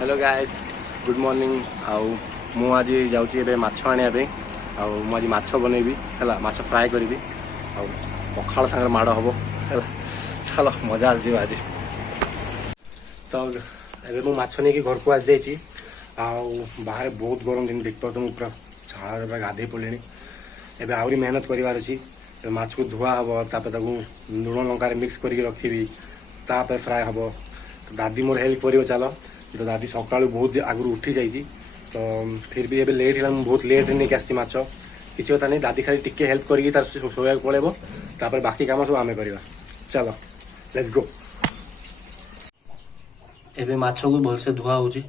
Hello guys good morning आउ मु आज जाऊँगी एबे माछ आनिया पे आउ मु आज माछ बनैबी हैला माछ फ्राए करबी आउ पखाल संगे माड़ हबो हैला चलो मजा आसी आज तो एबे मु माछ नहीं कि घर को आज जाइछि आउ बाहर बहुत गरम दिन देख पाउ तुम पूरा झाड़ रे गाधे पड़लेनी एबे आउरी मेहनत करिवार अछि माछ को धुआ हबो तापर ताकू लुण लंका रे मिक्स करके रखिबी तापर फ्राए हबो तो दादी मोर हेल्प करियो चलो तो दादी सका बहुत आगु उठी जाइए तो फिर भी एबे लेट है बहुत लेट नहीं आसी माछ किसी कथा नहीं दादी खाली टिके हेल्प करके तार शोया पड़ेब तापर बाकी काम सब आमे करवा चलो लेट्स गो एबे माछ को भलसे धुआ होची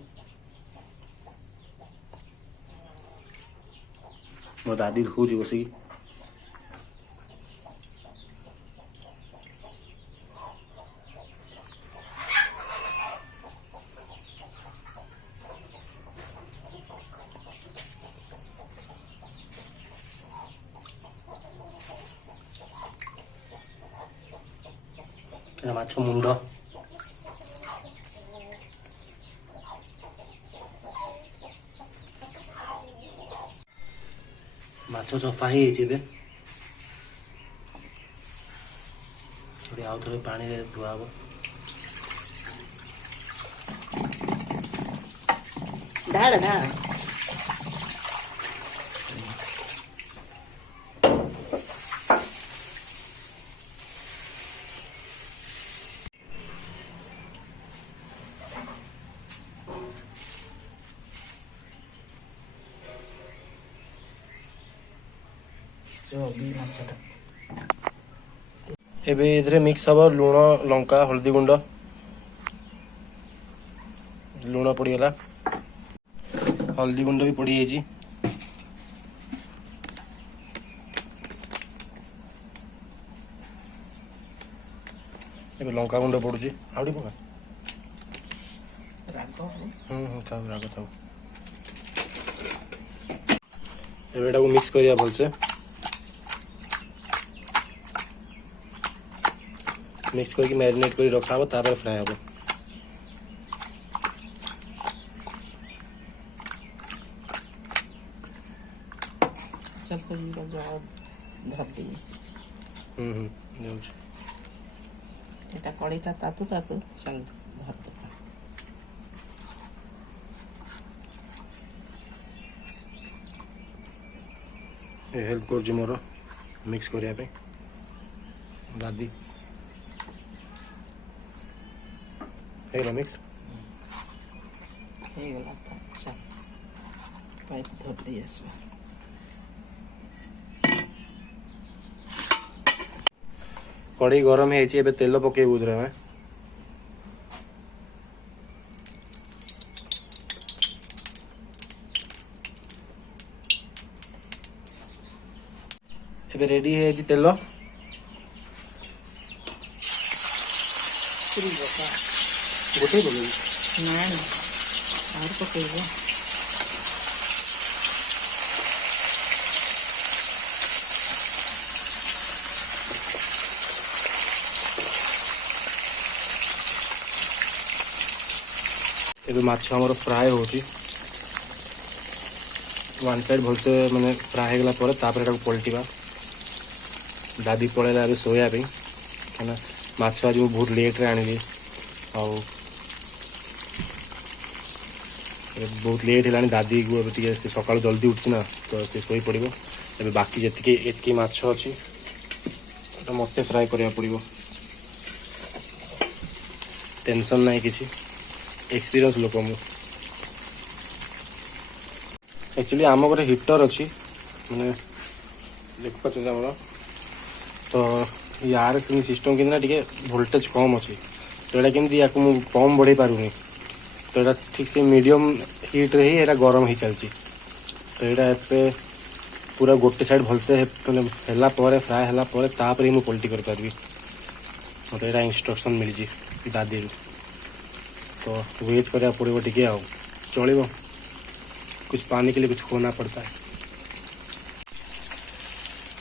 मो दादी धुची बसी माछ मुंड माछ सफा ही आउ थे पानी रे धुआ हम ढाड़ ढाड़ एबे इधरे मिक्स हम लुण लंका हल्दी गुंड लुण पड़गला हल्दी गुंड भी पड़ी जाइए एबे लंका गुंड पड़ुची आउडी पका थाउ राग थाउ एबे एटा को मिक्स करिया भलसे मिक्स करके मैरिनेट कर रखा हो तापर फ्राए हम चल तो इनका जवाब धर दिए जाउछ এটা কড়াইটা তাতু তাতু চল ধরতে ए हेल्प कर मोर मिक्स करिया पे दादी हेला मिक्स ହେଇଗଲା ତ ଚଲ ପାଇପ ଧରି ଦେଇ ଆସିବା कढ़ी गरम है एबे तेल पकेबू उधर में एबे रेडी है तेल गोटे बोल ନା ନା ଆହୁରି ପକେଇବ एबे माछ हमर फ्राए होती वन साइड भलसे माने फ्राए गला पर तापर एटा पलटिबा दादी पळेला अबे सोया पे कना माछ आज बहुत लेट रे आनिली आ बहुत लेट है दादी को अभी सका जल्दी उठी ना तो सी शो पड़ो ए बाकी जी एतकी माछ अच्छी मत फ्राए करा पड़ो टेंशन ना किसी एक्सपीरियंस लोक मु एक्चुअली आम घर हीटर अच्छी मैंने देख पार्टी आम तो यार सिस्टम कि वोल्टेज कम अच्छी तो यहाँ केमती या कम बढ़े पारूनी तो यहाँ ठीक से मीडियम हीट रे ही एरा गरम ही चलती तो यहाँ पूरा गोटे साइड भलसे फ्राए है तापर ही मुझे पलटी कर पारि मत यहाँ इंस्ट्रक्शन मिली दादी तो वेट करा पड़ो टे आ चलो कुछ पाने के लिए कुछ खोना पड़ता है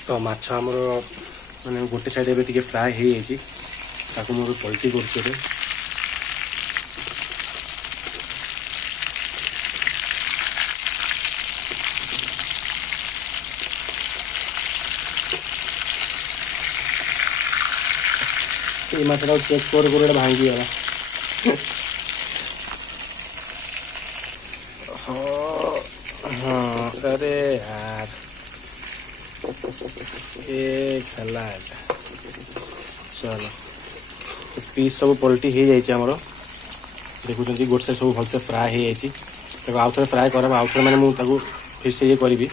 तो माछ आमर मैंने गोटे साइड एवं टे फ्राए हो जाती मोर पलटी कर ये माछटा चेक कर भांगी गला हाँ अरे यार ये खला चलो तो पीस सब पलटी हो जाए आमर देखुं गोटे साइड सब भलसे फ्राए हो आउ थे फ्राए कर आउ थे मैंने मुझे फिर से ये करी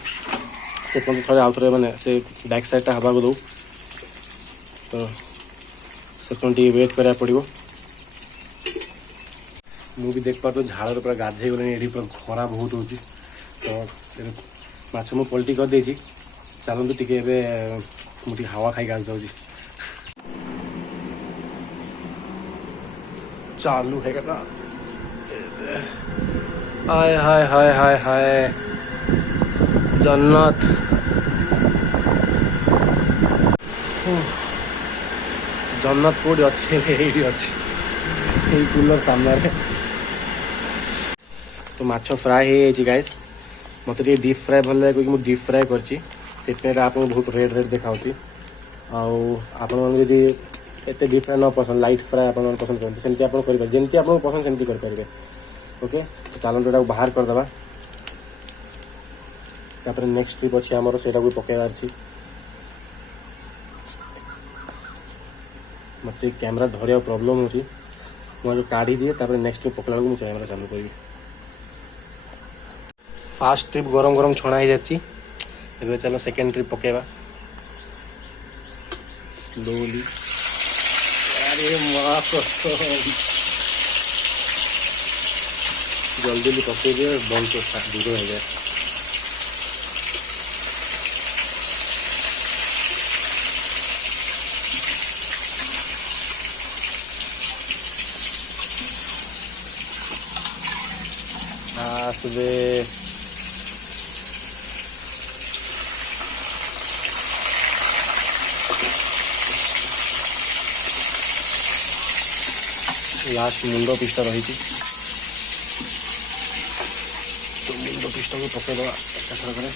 से थे आउ थे मैंने से बैक साइडटा हवा को दो तो से वेट करा पड़ो मुझे देख पा तो झाड़ पूरा गाधे गले ये पूरा खरा बहुत हो तो माछ मु पलटी कर दे चलते टी मुझे हवा खाई आस जाऊँ चालू है ना हाय हाय हाय हाय हाय जन्नत जन्नत कोडी अच्छे अच्छे कूलर सामने तो माछ फ्राए हो गाइस मत डीप फ्राए भल लगे क्योंकि डीप फ्राए कर आप बहुत रेड रेड देखा आपड़ी एत डीप फ्राए न पसंद लाइट फ्राए आप पसंद करते सेमती आप जमी आपको पसंद सेमती करेंगे ओके तो चलते यहाँ बाहर करदे तापर नेक्स्ट ट्रिप अच्छे आमर से पकेबार मत कैमेरा धरिया प्रॉब्लम हो मुझे काढ़ी दिए तापर नेक्स्ट ट्रिप पकड़ा मुझे कैमेरा चालू करी फास्ट ट्रिप गरम गरम छणा हो जाए चलो सेकेंड ट्रिप पकेबा स्लोली अरे जल्दी जल्दी पके दिए बंद तो दूर हो जाए सुबह लास्ट मुंड पिसटा रही तो मुंड पिसटा को पकईद एकाथर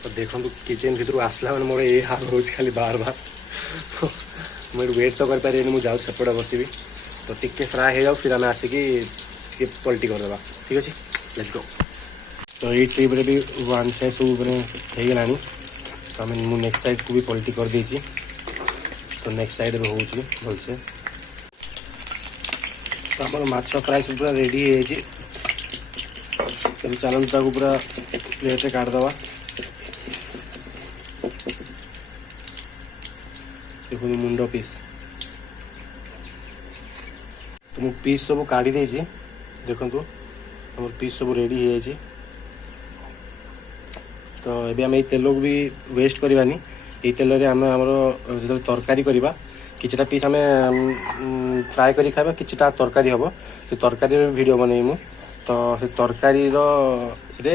तो देखो किचन भर आसला मैंने मोर ये हाल हो खाली बार बार मुझे वेट तो कर पारे मुझे जाऊँ सेपटे बसबी तो टिके फ्राए हो जाओ फिर आम आसिकी पलटी करदे ठीक अच्छे लेट्स गो तो ये ट्रिप रे भी वन साइड सब मैंने होगा तो आम नेक्स्ट साइड को भी पलटी कर देची तो नेक्स्ट साइड में हो भलसे तो आम माछ फ्राए सब पूरा रेडी हो चलते पूरा प्लेट काटदे देखो मुंड पीस तो मु पीस सब काढ़ी देछि देखंतु हमर पीस सब रेडी हो जाए तो ये आम तेल को भी वेस्ट करवानी ये तेल रे आम आमर जो तरकारी करवा किछटा पीस आम फ्राए करी खाइबा किछटा तरकारी हम से तरकारी वीडियो बने मु तो से तरकारी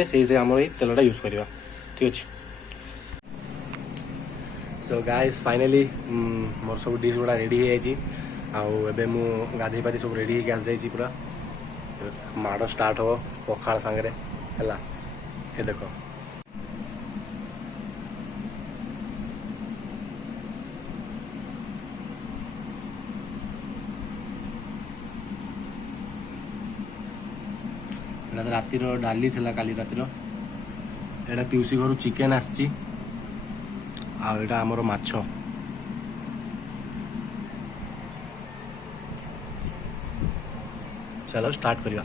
से आम ये तेलटा यूज करवा ठीक अच्छे सो गाइस फाइनली मोर सब डिश गुड़ा रेडी हो जाए आबे मु गाधे पाधे सब रेडी हो आस जाइए पूरा माड़ स्टार्ट हो पखाड़ सांगे है ये देख रातिर डाली थिला काली रातिर एटा पिउसी घर चिकेन आसची आ एटा हमर माछ चलो स्टार्ट करिया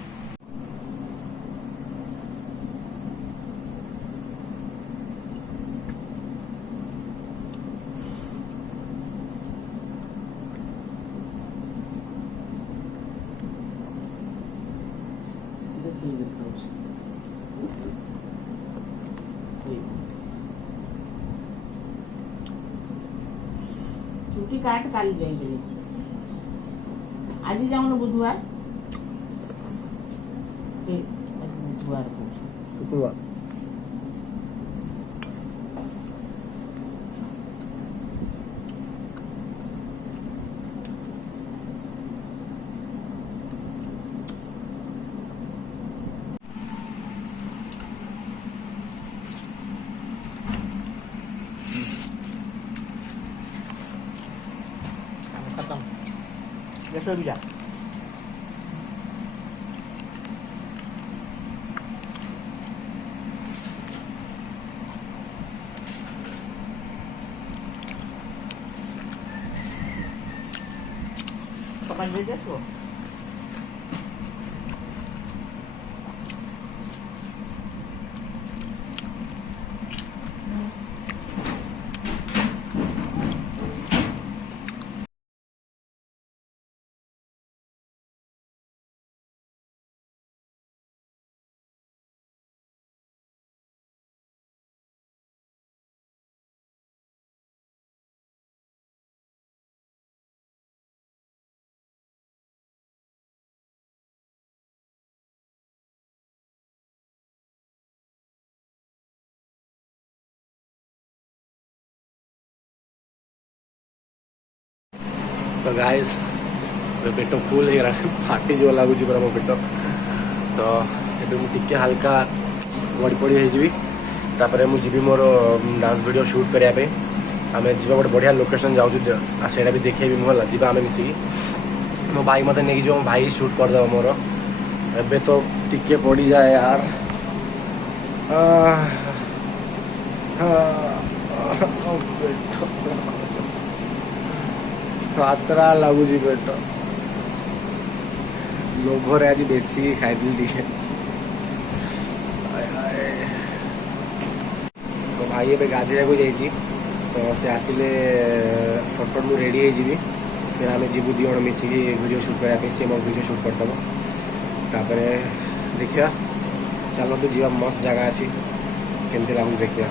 छुट्टी काट काली जाएंगे आज जाऊन बुधवार बुधवार शुक्रवार ଶୋଇବି ଯା। ସକାଳେ ଦେଇକି ଆସିବ। तो गाइस पेट फुल हो फाटी जो लगुच पूरा मो पेट तो ये हल्का गड़ी पड़ी होपर मुझे मोर डांस वीडियो शूट करने आम जा गोटे बढ़िया लोकेशन जाऊँ से भी देखे मुझे जा आम मिसिकी मो भाई मत नहीं जो भाई शूट करदे मोर एबे तो टिके पड़ जाए यार हातरा लगुच पेट लोभर आज बेसी खाई टे तो भाई ए गाधे को जाइए तो से आसिले फटफट मुझे रेडी हो फिर आम जीवु दी जन मिसिकी वीडियो शूट करने सी मो वीडियो शूट करदेव तापर देखा चलते जीवा मस्त जगह अच्छी केमती लगुच देखा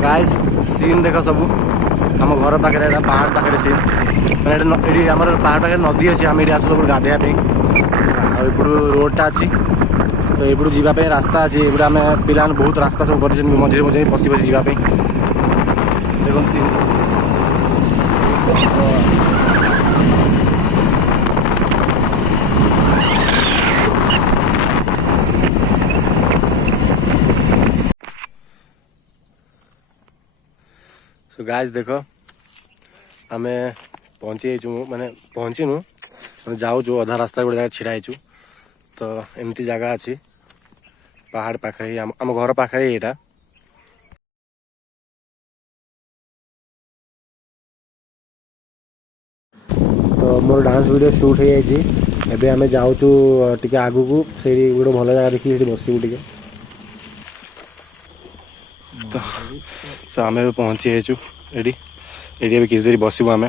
गाइस सीन देख सब आम घर पाखे पहाड़ पाखे सीन मैंने आम पहाड़ पाखे नदी अच्छी आम ये आस सब गाधेवाई एपटू रोडटा अच्छी तो एपटू जावाई रास्ता अच्छी एपटे आम पिला बहुत रास्ता सब कर मझे मझे पशि पशि जावाई देख सीन सब सो गाइस देख आम पहुँची माने पहुँचीनु जाऊ जो अधा रास्ता गोटे जगह छिड़ा हो तो एमती जगह अच्छी पहाड़ पाखे आम घर पाखे यहाँ तो मोर डांस वीडियो शूट हो जाए आम जाऊँ टे आगू को से गोटे भल जगह देखिए बसबू टे तो आम पहुँची ये किसी देरी बसबू आम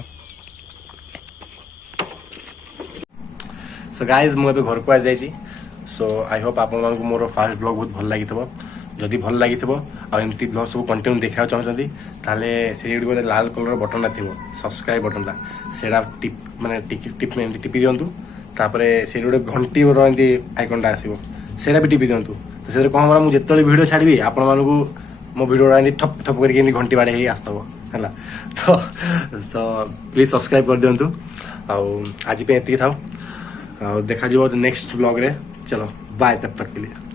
सो गाइज मुझे घर को आई सो आई होप आप मोर फास्ट ब्लॉग बहुत भल लगी जदि भल लगी आमती ब्लॉग सब कंटिन्यू देखा चाहते से गोटे लाल कलर बटन थी सब्सक्राइब बटन से टिप माने टिप में टिपी दिंतु तापर से गोटे घंटी एमती आइकनटा आसो से भी टिपी दिंतु तो से कौन हमारा मुझे जिते वीडियो छाड़ी आपण मानू मो वीडियो ठप ठप करके घंटी बाड़े आसव है तो प्लीज सब्सक्राइब कर दिंतु आज एति था देखा नेक्स्ट ब्लॉग रे चलो बाय तब तक के लिए।